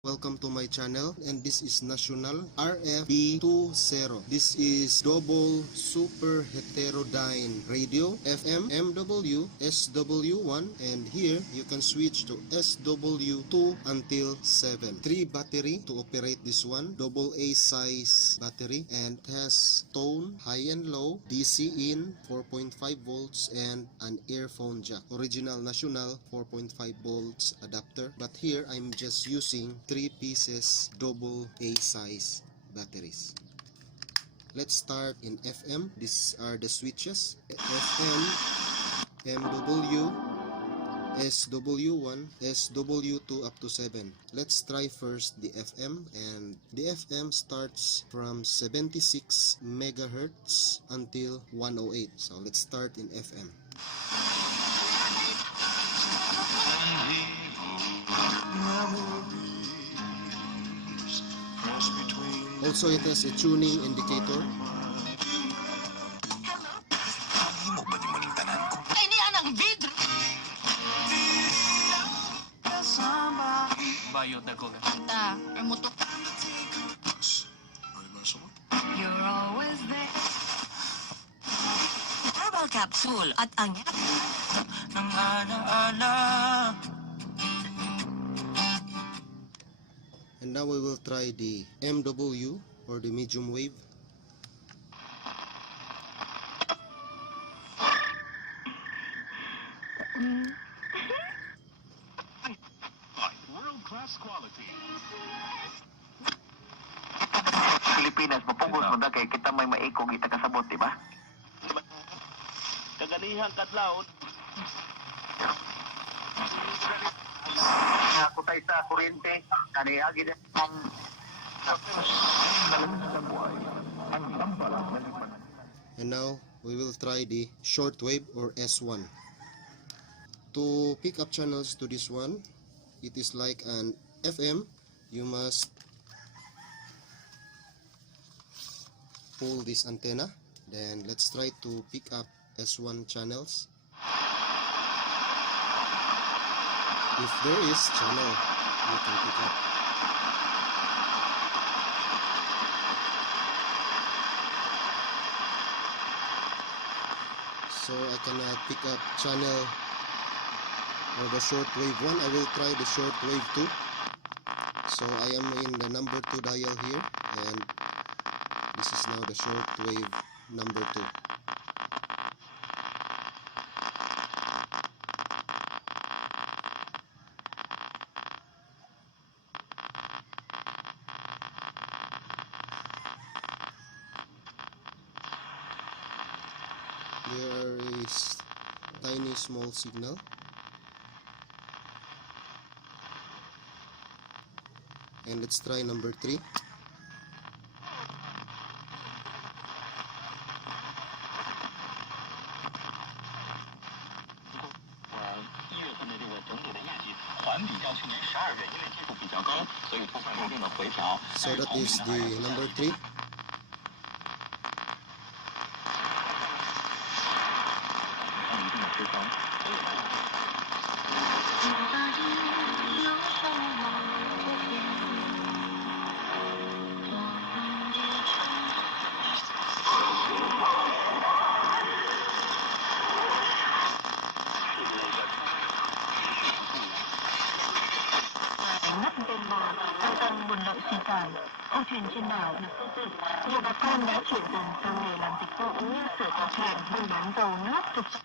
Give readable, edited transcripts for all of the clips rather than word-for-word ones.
Welcome to my channel, and this is National RFB20. This is Double Superheterodyne Radio, FM, MW, SW1, and here you can switch to SW2 until 7. 3 battery to operate this one, double A size battery, and it has tone, high and low, DC in, 4.5 volts, and an earphone jack. Original National 4.5 volts adapter, but here I'm just using 3 pieces double A size batteries. Let's start in FM. These are the switches: FM, MW, SW1, SW2 up to 7. Let's try first the FM, and the FM starts from 76 megahertz until 108. So let's start in FM. Also, it has a tuning indicator. You're always there. Herbal capsule at ang ng ala-ala. And now we will try the MW, or the medium wave. World-class quality. Pilipinas, mapugos mo na kay kita may maikog kita kasabot, di ba? Kaganihan katlaw. Ako tayo sa kuryente, kaniyagi din ang And now we will try the shortwave, or S1. To pick up channels to this one, it is like an FM. You must pull this antenna. Then let's try to pick up S1 channels. If there is channel, you can pick up. So I cannot pick up channel or the shortwave 1. I will try the shortwave 2. So I am in the number 2 dial here, and this is now the shortwave number 2. There is tiny small signal. And let's try number 3. So that is the number 3. Ngắt bên bờ, an tâm buồn lợi suy tàn. Âu thuyền trên đảo được xây dựng. Nhiều bà con đã chuyển dần sang nghề làm dịch vụ như sửa tàu thuyền, buôn bán dầu nước, thực phẩm.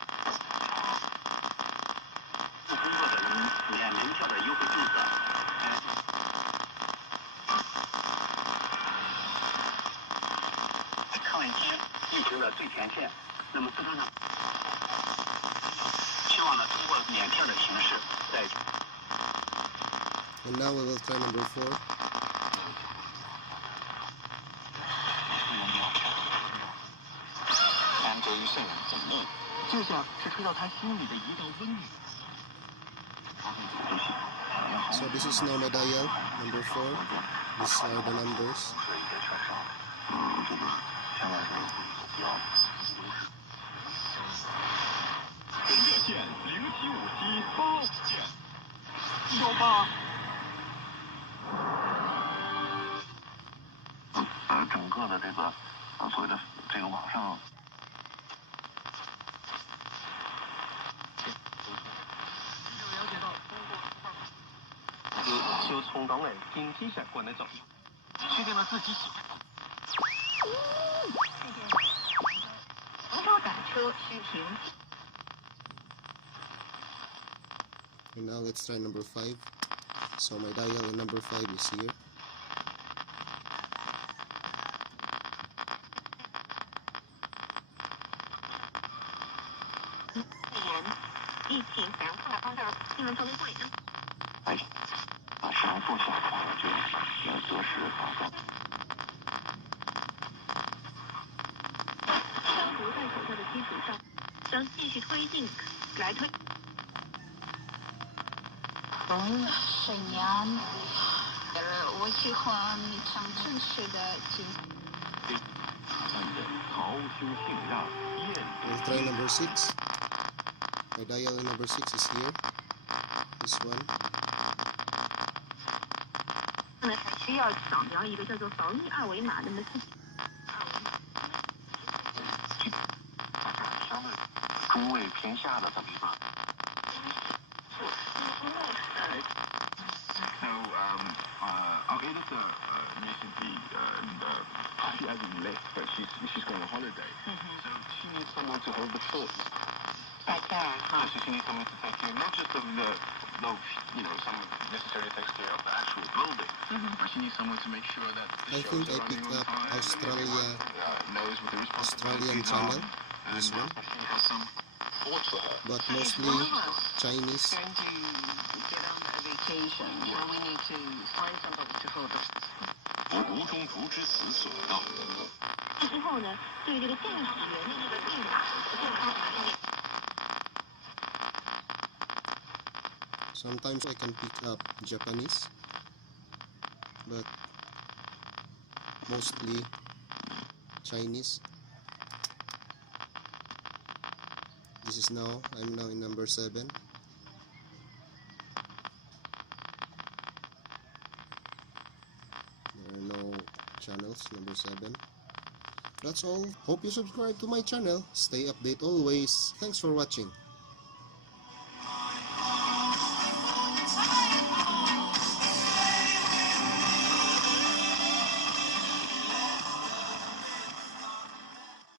工作的人免门票的优惠政策。抗疫期疫情的最前线，那么四川省希望呢通过免票的形式在。 And now we will try number 4. 安国于圣人怎么就像是吹到他心里的一道温暖。 So this is now my dial, number 4. These are the numbers. 热线075785件。有吧？热的这个所谓的这个网上。就充当为今天相关的照片，确定了自己喜欢。扶手打车需停。 And now let's try number 5. So my dial in number 5 is here. We'll try number 6. My dial in number 6 is here. This one. 还需要扫描一个叫做防疫二维码的相对中位偏下的这么一个。So, our editor recently, she hasn't left, but she's going on holiday. So she needs someone to hold the fort. back there, huh? So she needs someone to take care, not just of the some necessary takes care of the actual building, but she needs someone to make sure that the I shows think are I running picked on up time, Australia, knows what the Australian responsibilities channel, are, this and one, she has some thoughts for her. but mostly Chinese. Going to get on a vacation, so we need to find somebody to hold the. 吴中竹之词所到。之后呢，对这个驾驶员的这个电脑健康管理。Sometimes I can pick up Japanese, but mostly Chinese. This is now, I'm now in number 7. There are no channels, number 7. That's all. Hope you subscribe to my channel. Stay updated always. Thanks for watching.